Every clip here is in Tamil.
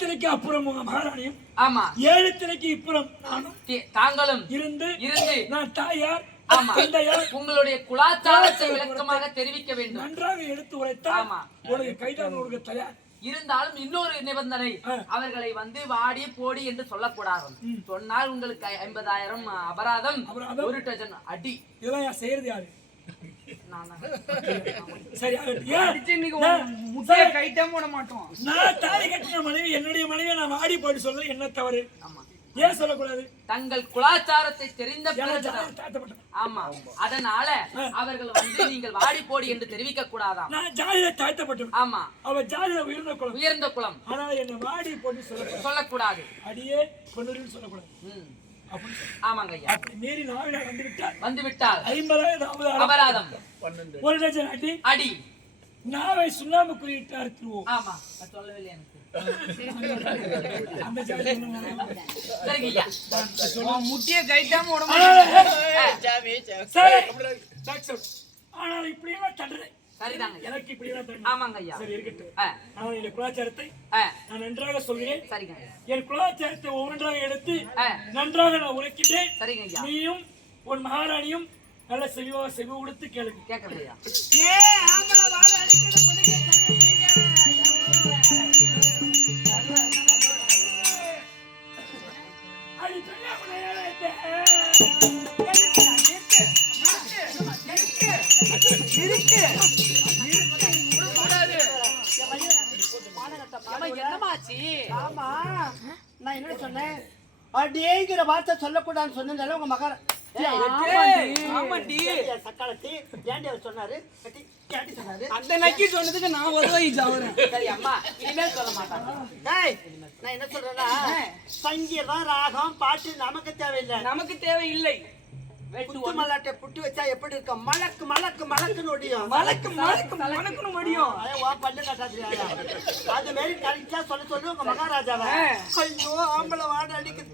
திணைக்கு அப்புறம் உங்க மகாராணியும், ஆமா 7 திணைக்கு இப்புறம் நானும் தாங்களும் இருந்து நான் தாயார் ஆமா உங்களுடைய குலாச்சாரத்தை விளக்கமாக தெரிவிக்க வேண்டும். நன்றாக எடுத்து உரைத்தால் ஆமா உனக்கு கைதான் உனக்கு தயார். இருந்தாலும் இன்னொரு நிபந்தனை, அவர்களை வந்து வாடி போடி என்று சொல்லக்கூடாது. சொன்னால் உங்களுக்கு 50,000 அபராதம், 1 டஜன் அடி. இதெல்லாம் செய்யறது யாரு? என்னுடைய மனைவி நான் வாடி போட்டு சொல்றேன், என்ன தவறு? ஏன் சொல்லக்கூடாது? தங்கள் குலாச்சாரத்தை தெரிந்த ஆமா அதனால அவர்கள் வந்து நீங்கள் வாடி போடி என்று தெரிவிக்க கூடாதாம். நான் ஜாதியில தாழ்த்தப்பட்டோம். ஆமா அவ ஜாதியில உயர்ந்த குலம். ஆனா என்ன வாடி போட்டு சொல்லக்கூடாது, அடியே கொண்டுன்னு சொல்லக்கூடாது. ஆமாங்க ஐயா. அப்படி மீறி நாவினார் வந்து விட்டால் 50,000 அபராதம், 1 டஜன் அடி. நாவை சுண்ணாம்பு குறியிட்டு அறுத்துருவோம். ஆமா சொல்லவில்லை எனக்கு. முட்டிய கைட்டாம ஆனால் இப்படியெல்லாம் தண்டனை சரிதாங்க. எனக்கு இப்படியெல்லாம் தண்டனை. ஆமாங்க ஐயா. சரி இருக்கட்டும். நான் என் குலாச்சாரத்தை நான் நன்றாக சொல்கிறேன். சரிங்க. என் குலாச்சாரத்தை ஒவ்வொன்றாக எடுத்து நன்றாக நான் உரைக்கின்றேன். சரிங்க ஐயா. நீயும் உன் மகாராணியும் நல்ல செவி கொடுத்து கேளுங்க. கேட்கறது ஐயா. ஆமா நான் என்ன சொன்னேன்? அடிங்கிற வார்த்தை சொல்லக்கூடாதுன்னு சொன்னதால உங்க மகார சொன்னாரு. அந்த நக்கி சொன்னதுக்கு நான் சரி அம்மா இனிமேல் சொல்ல மாட்டாங்க. நான் என்ன சொல்றேன்னா, சங்கீதம் ராகம் பாட்டு நமக்கு தேவையில்லை. நமக்கு தேவையில்லை. புட்டு மல்லாட்டை புட்டு வச்சா எப்படி இருக்கும்? மலக்கு மலக்கு மலக்குன்னு முடியும். மலக்கு மலக்கு மலக்குன்னு முடியும். பல்லு கட்டாது. அது மாதிரி கரெக்டா சொல்லு உங்க மகாராஜாவை. ஐயோ ஆம்பளை வாடி அடிக்குது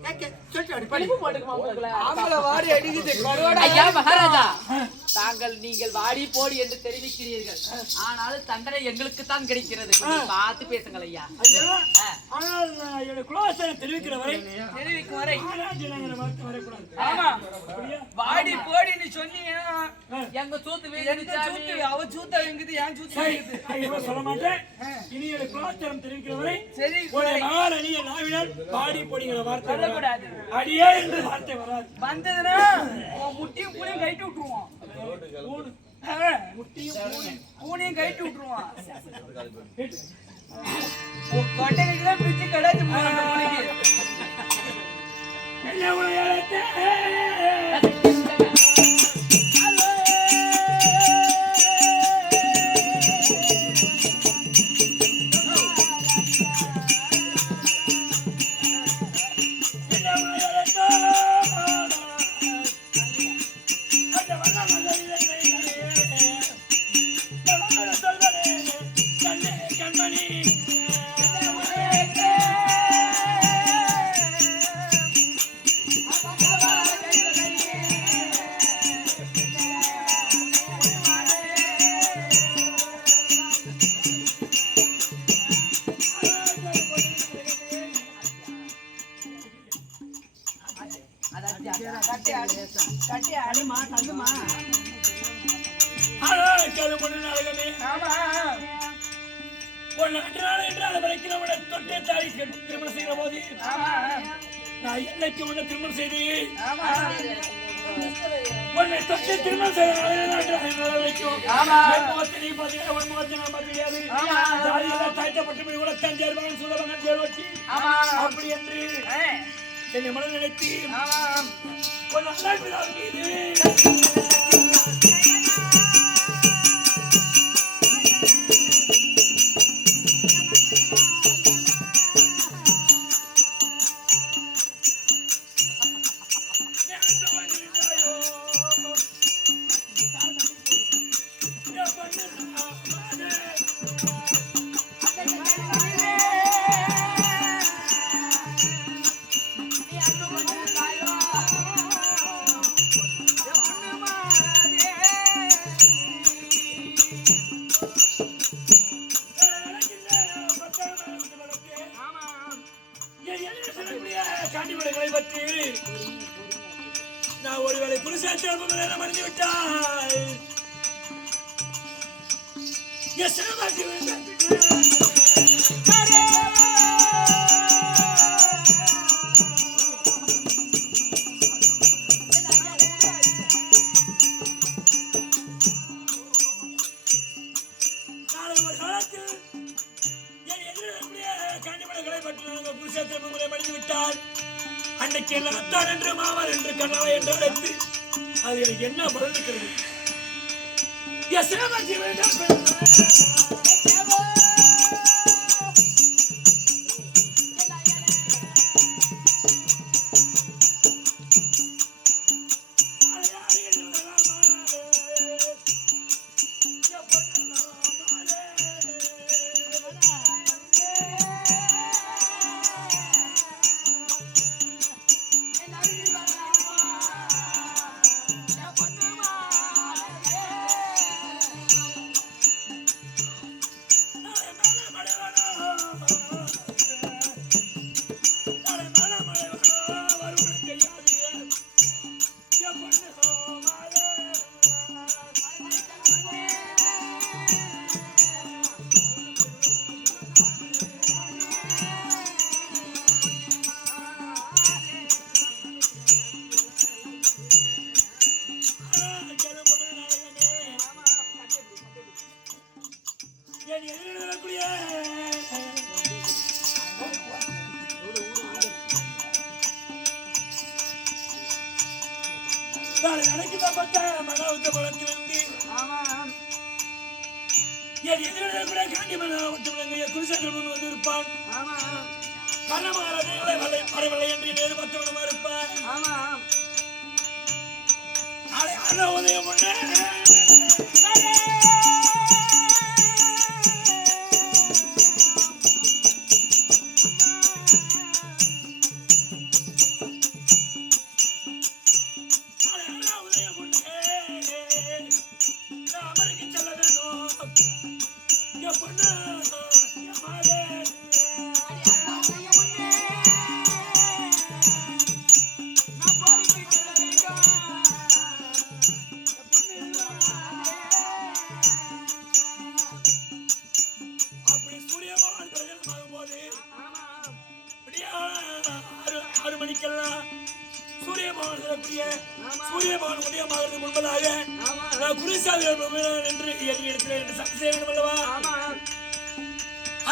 ஆம்பளை வாடி அடிக்குது. ஐயா மகாராஜா, தாங்கள் நீங்கள் வாடி போடி என்று தெரிவிக்கிறீர்கள், ஆனாலும் தண்டனை எங்களுக்கு தான் கிடைக்கிறது. பார்த்து பேசுங்கள் ஐயா. ஆனால் என்னுடைய குலாச்சாரம் தெரிவிக்கும் வரை ஆமா வாடி போடின்னு சொன்னீங்க. எங்க சூத்து அவ சூத்த வைங்குது, என் சூத்து சொல்ல மாட்டேன். இனி என்னுடைய குலாச்சாரம் தெரிவிக்கிற வரை சரி மகாராணிய நாவினால் வாடி போடிங்கிற வார்த்தை சொல்லக்கூடாது. அடியே என்று வார்த்தை வராது. வந்ததுன்னா முட்டியும் பூனையும் கைட்டு விட்டுருவோம். முட்டியும் பூனையும் கைட்டு விட்டுருவோம். கொட்டைக்கு பிச்சு கடாச்சு கட்டி அடிமா தள்ளுமா. தொட்டே தாய் திருமணம் செய்கிற போது நான் என்னைக்கு உன்னை திருமணம் செய்து உன்னை தொட்டு திருமணம் அப்படி என்று என்னை மனம் நினைத்து காண்டிமலைகளை பற்றி நான் ஒருவேளை குருசாத்திரம் மறைந்து விட்டால் அன்னைக்கு எல்லாம் அத்தான் என்று மாமன் என்று கண்ணாவை என்று அழைத்து அது எனக்கு என்ன பலன் இருக்கிறது?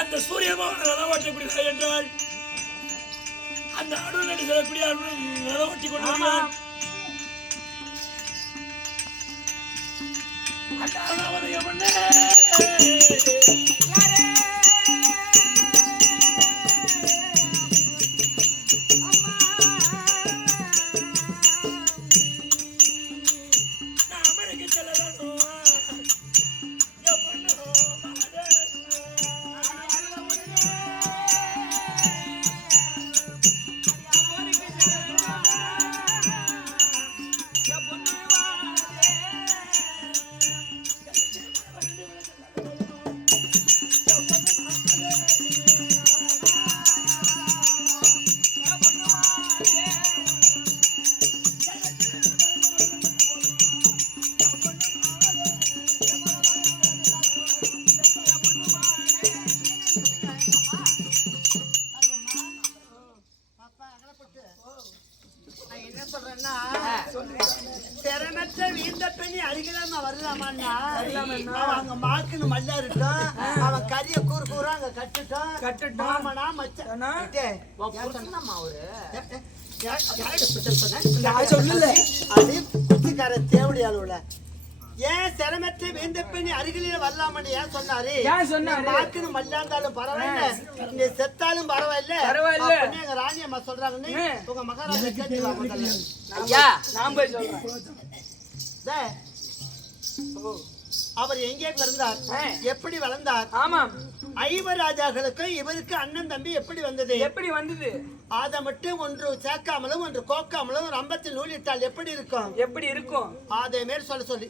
அந்த சூரியமான நலவாட்டக்கூடிய என்றால் அந்த அருள் சொல்லக்கூடிய நலவாட்டி கொண்டு அந்த அருணாவதயம் ஏன் சிரமத்தை வேந்த பெண்ணி அருகிலே வரலாமன்னு ஏன் சொன்னாரு? வாக்குன்னு மல்லாந்தாலும் பரவாயில்ல, நீ செத்தாலும் பரவாயில்ல. எங்க ராணி அம்மா சொல்றாங்கன்னு உங்க மகாராஜா கேட்டு அவர் எங்கே பிறந்தார், எப்படி வளர்ந்தார்? ஆமாம், ஐவர் ராஜாக்களுக்கும் இவருக்கு அண்ணன் தம்பி எப்படி வந்தது? அதை மட்டும் ஒன்று சேர்க்காமலும் ஒன்று கோக்காமலும் ஒரு அம்பத்தில் நூலிட்டால் எப்படி இருக்கும்? அதே மாரி சொல்லி சொல்லு